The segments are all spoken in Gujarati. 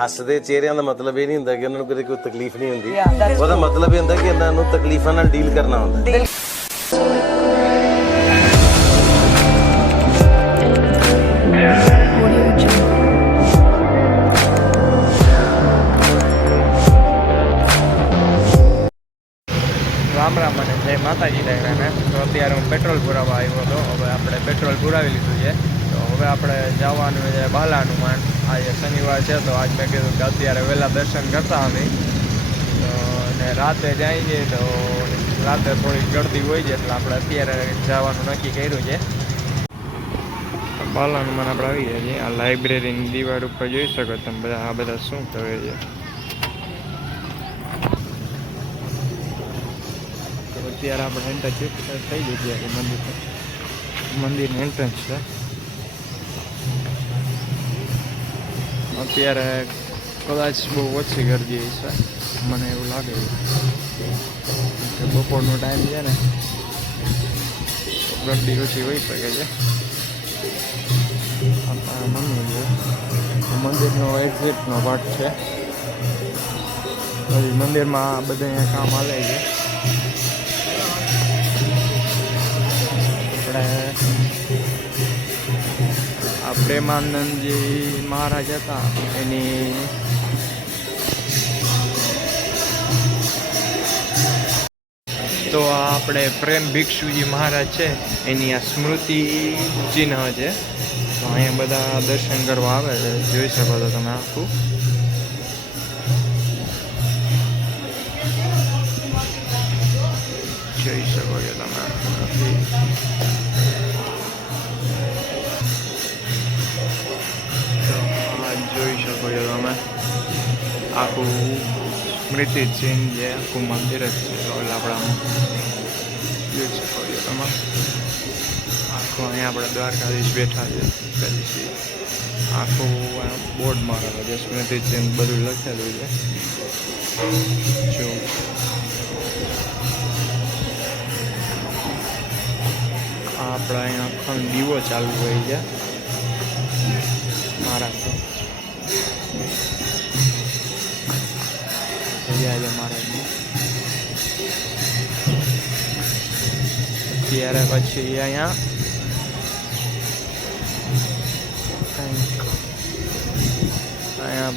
ਹੱਸਦੇ ਚਿਹਰਿਆਂ ਦਾ ਮਤਲਬ ਇਹ ਨਹੀਂ ਹੁੰਦਾ ਕਿ ਉਹਨਾਂ ਨੂੰ ਕਦੇ ਕੋਈ ਤਕਲੀਫ ਨਹੀਂ ਹੁੰਦੀ। ਉਹਦਾ ਮਤਲਬ ਇਹ ਹੁੰਦਾ ਕਿ ਇਹਨਾਂ ਨੂੰ ਤਕਲੀਫਾਂ ਨਾਲ ਡੀਲ ਕਰਨਾ ਹੁੰਦਾ। રામ રામ અને જય માતાજી બધાને। તો અત્યારે હું પેટ્રોલ પુરાવા આવ્યો હતો। હવે આપણે પેટ્રોલ પુરાવી લીધું છે, તો હવે આપણે જવાનું છે બાલાનું માન। આજે શનિવાર છે, તો આજ મેં કીધું કે અત્યારે વહેલા દર્શન કરતા અમે તો અને રાતે જઈએ તો રાતે થોડીક ગળદી હોય છે, એટલે આપણે અત્યારે જવાનું નક્કી કર્યું છે। બાલાનું માન આપણે આવી ગયા છીએ। આ લાઇબ્રેરીની દિવાલ ઉપર જોઈ શકો તમે બધા, આ બધા શું કરે છે। અત્યારે આપણે એન્ટર થઈ જગ્યાએ મંદિરનું એન્ટ્રન્સ છે। અત્યારે કદાચ બહુ ઓછી ગરદી છે, મને એવું લાગે છે। બપોરનો ટાઈમ છે ને, ગરદી ઓછી હોઈ શકે છે। મંદિર છે, મંદિરનો એક્ઝિટનો પાર્ટ છે। પછી મંદિરમાં બધા અહીંયા કામ હાલે છે। આ પ્રેમાનંદજી મહારાજ હતા, એની તો આપણે પ્રેમ ભિક્ષુજી મહારાજ છે, એની આ સ્મૃતિ ચિહ્ન છે। તો અહીંયા બધા દર્શન કરવા આવે છે, જોઈ શકો છો તમે આખું। જોઈ શકો છો તમે જોઈ શકો છો તમે આખું સ્મૃતિ ચિહ્ન છે, આખું મંદિર જ છે। એટલે આપણે જોઈ શકો છો તમે આખું અહીંયા આપણે દ્વારકાધીશ બેઠા છે, આખું બોર્ડ મારેલું છે, સ્મૃતિ ચિહ્ન બધું લખેલું છે। જો આપણા અહીંયા અખંડ દીવો ચાલુ હોય છે મહારાજ તો જય મહારાજની। અત્યારે પછી અહીંયા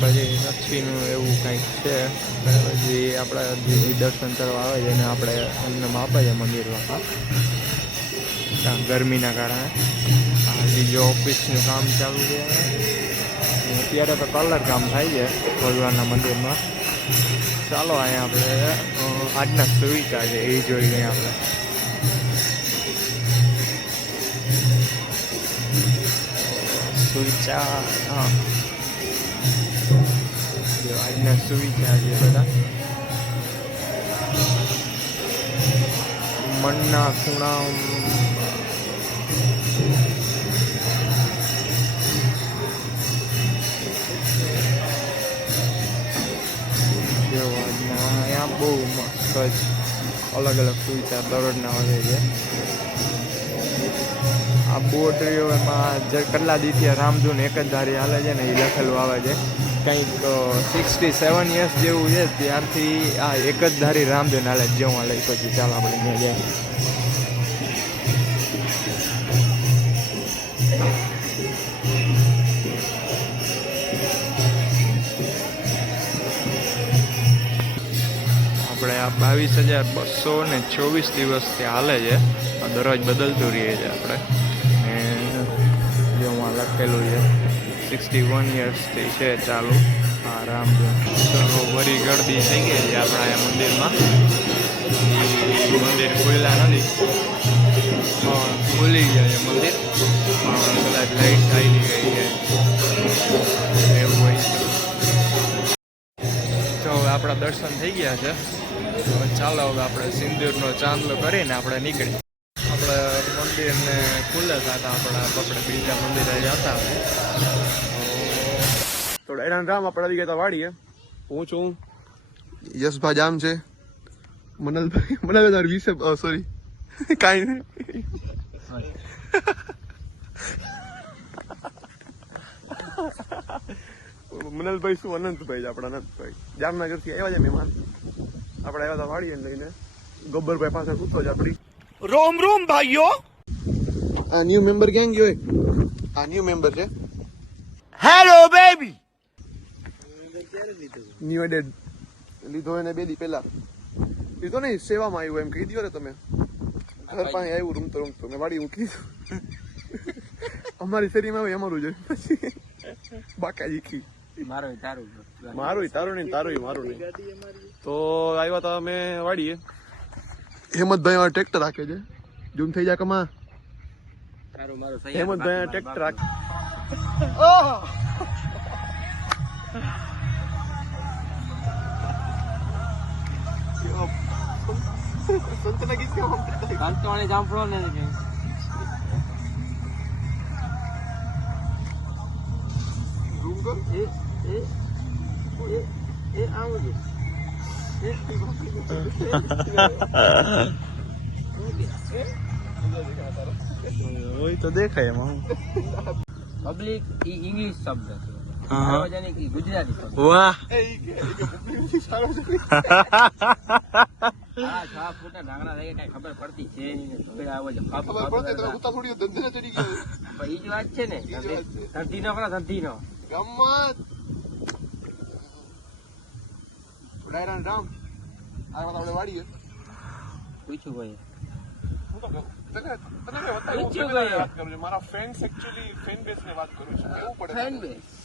પછી લક્ષ્મીનું એવું કંઈક છે। પછી આપણે જે દર્શન કરવા આવે છે એને આપણે એમને આપે છે મંદિરમાં, ગરમીના કારણે। આ બીજો ઓફિસનું કામ ચાલુ છે, અત્યારે તો કલર કામ થાય છે ભગવાનના મંદિરમાં। ચાલો અહીંયા આપણે આજના સુવિચાર છે એ જોઈ લઈએ આપણે। સુવિચાર, હા, આજના સુવિચાર છે બધા। મનના ખૂણા અહીંયા બહુ મસ્ત જ અલગ અલગ સુવિચાર દરરોજના હોય છે। આ બોર્ડ રહ્યો એમાં કેટલા દિવસથી રામધૂન એક જ ધારી હાલે છે ને, એ લખેલું આવે છે। કંઈક 67 યર્સ જેવું છે ત્યારથી આ એક જ ધારી રામધૂન હાલે જેવું હાલે। પછી ચાલો આપણે ત્યાં જાય। આપણે આ 22,224 દિવસથી હાલે છે, દરરોજ બદલતું રહીએ છીએ આપણે। જેમાં લખેલું છે 61 યર્સથી છે ચાલુ આ રામધૂન। તો વરી ગળદી થઈ ગઈ છે આપણા અહીંયા મંદિરમાં। મંદિર ખુલ્લા નથી, ખુલી ગયા છે મંદિર, કદાચ લાઈટ આવી ગઈ છે એવું હોય છે। તો હવે આપણા દર્શન થઈ ગયા છે, ચાલો હવે આપણે સિંદૂરનો ચાંદલો કરીને આપણે નીકળીએ। આપણે મંદિરને ખુલ્લે હતા, આપણા આપણે બીજા મંદિરે જતા તો ડાયરાન રામ આપણે આવી ગયા હતા વાડીએ। હું છું યશભાઈ જામ છે, મનલભાઈ વિશે સોરી કાંઈ નહીં। મનલભાઈ શું અનંતભાઈ આપણા અનંતભાઈ જામનગર થી આવ્યા છે મહેમાન. આપણે આવ્યા હતા વાડીએ લઈને. ગબ્બરભાઈ પાસે પૂછો છે આપડી. રોમ રોમ ભાઈઓ. આ ન્યુ મેમ્બર કેમ ગયો? આ ન્યુ મેમ્બર છે. Hello baby. ન્યુ એડેડ લીધો એને 2 દી પહેલા. લીધો નહીં, સેવામાં આવ્યો એમ કહી દો ને તમે. ઘર પાસે આવ્યું રૂમતો મેં વાડી મૂકી દીધું. અમારી શેરીમાં આવે અમારું જોઈએ પછી બાકાજી કી મારું તારું નહીં મારું નહીં. તો આવ્યા હતા અમે વાડીએ. હેમંતભાઈ ટ્રેક્ટર રાખે છે. ઝૂમ થઈ જાય કમા. હેમંતભાઈ ટ્રેક્ટર રાખે. સંતના ગીત કેમ કાંતવાણી જામફળો ને તો દેખાય એમાં. પબ્લિક ઇંગ્લિશ શબ્દ છે, સાર્વજનિક ઈ ગુજરાતી શબ્દ. વાહ. આ 6 ફૂટના ઢાંકણા લઈ કઈ ખબર પડતી છે નહીં. થોડી આવો છે ખબર પડતી તો ઉતા થોડી ધંધે ચડી ગયો. પણ ઈ જ વાત છે ને, ધંધી નો કરો ધંધી નો ગમત. ડાયરાન રામ આ વાત આપણે વાડીએ પૂછ્યું ભાઈ. તને વાત કરું છું. મારા ફેન્સ એકચ્યુઅલી ફેન બેઝ ની વાત કરું છું. એવું પડે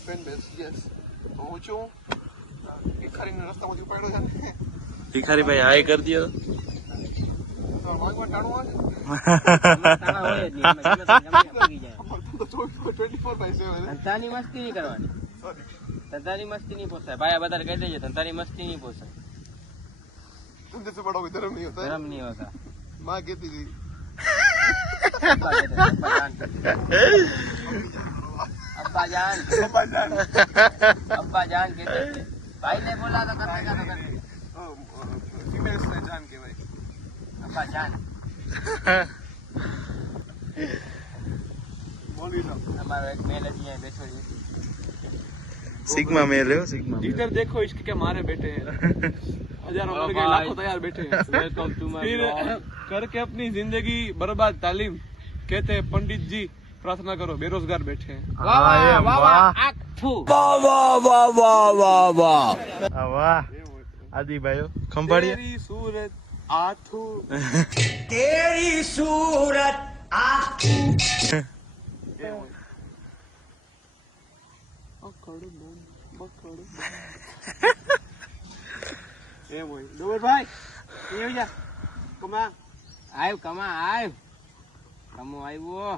ફેન બેઝ. યસ. હું છું ભિખારીને રસ્તામાંથી ઉપાડ્યો છે ને. ભિખારી ભાઈ હાય કરી દો. વાગવા ટાણું આવે. તાણા હોય જ નહીં, ગમે તે પૂગી જાય. 24/7. ધંધાની મસ્તી નહીં કરવાની. ધંધાની મસ્તી નહીં પોસાય. ભાઈ બધા કહી દેજે ધંધાની મસ્તી નહીં પોસાય. ધંધે से बड़ा कोई धर्म नहीं होता है. ધર્મ નહીં હોતા. माँ कहती थी. अब्बा जान अब्बा जान कहते थे. भाई ने बोला तो करने का तो करने. फीमेल्स ने जान के भाई. अब्बा जान बोली ना. हमारा एक मेल है यहाँ बैठो जी. सिग्मा मेल है. सिग्मा इधर देखो इसके क्या मारे बैठे हैं. हजारों मर गए, लाखों तैयार बैठे हैं. वेलकम टू माय फिर करके अपनी जिंदगी बर्बाद तालीम कहते हैं पंडित जी प्रार्थना करो बेरोजगार बैठे हैं. वाह वाह वाह वाह आखू વાહ. આદિ ભાઈઓ ખંભાળીએ. तेरी सूरत आथू. तेरी सूरत એ હોય ડોબરભાઈ એ જા કમા આવ કમા આવ કમો આવ્યો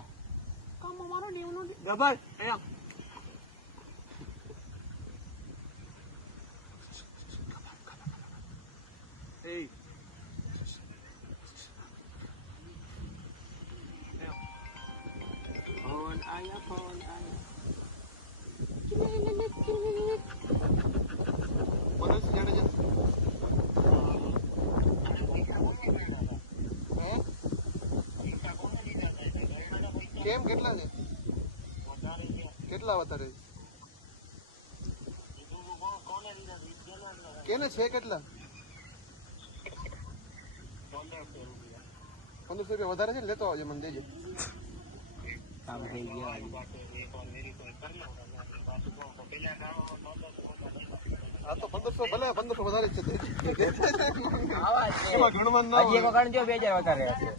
કમો મારો નીવનો ડબલ અહીંયા એ ફોન આયા ફોન આયા. મનસ જાડેજા. કેમ કેટલા છે? કેટલા વધારે કેને છે? કેટલા? 1500 રૂપિયા વધારે છે ને, લેતો આવજે મને દેજે. કામ થઈ ગયા. આ તો 1500 ભલે 1500 વધારે જ છે. આવા છે. એમાં ગણવાનું ના હજી હોય. એક ગણજો 2000 વધારે હશે.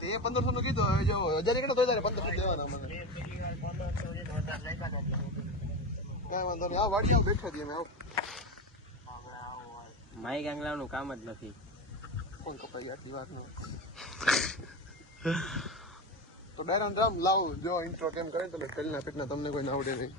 તે 1500 નું કીધું. હવે જો 1000 કેટલા તો 1500 દેવાના મને. કઈ વાંધો નહીં. આ વાડી આવ બેઠા છીએ અમે. આવ માઈક આંગલાનું કામ જ નથી. કોણ કપાઈ આટલી વાત નહીં. તો ડાયરાન રામ લાવ જો ઇન્ટ્રો કેમ કરે તો પેલના પેટના તમને કોઈ આવડે નહીં.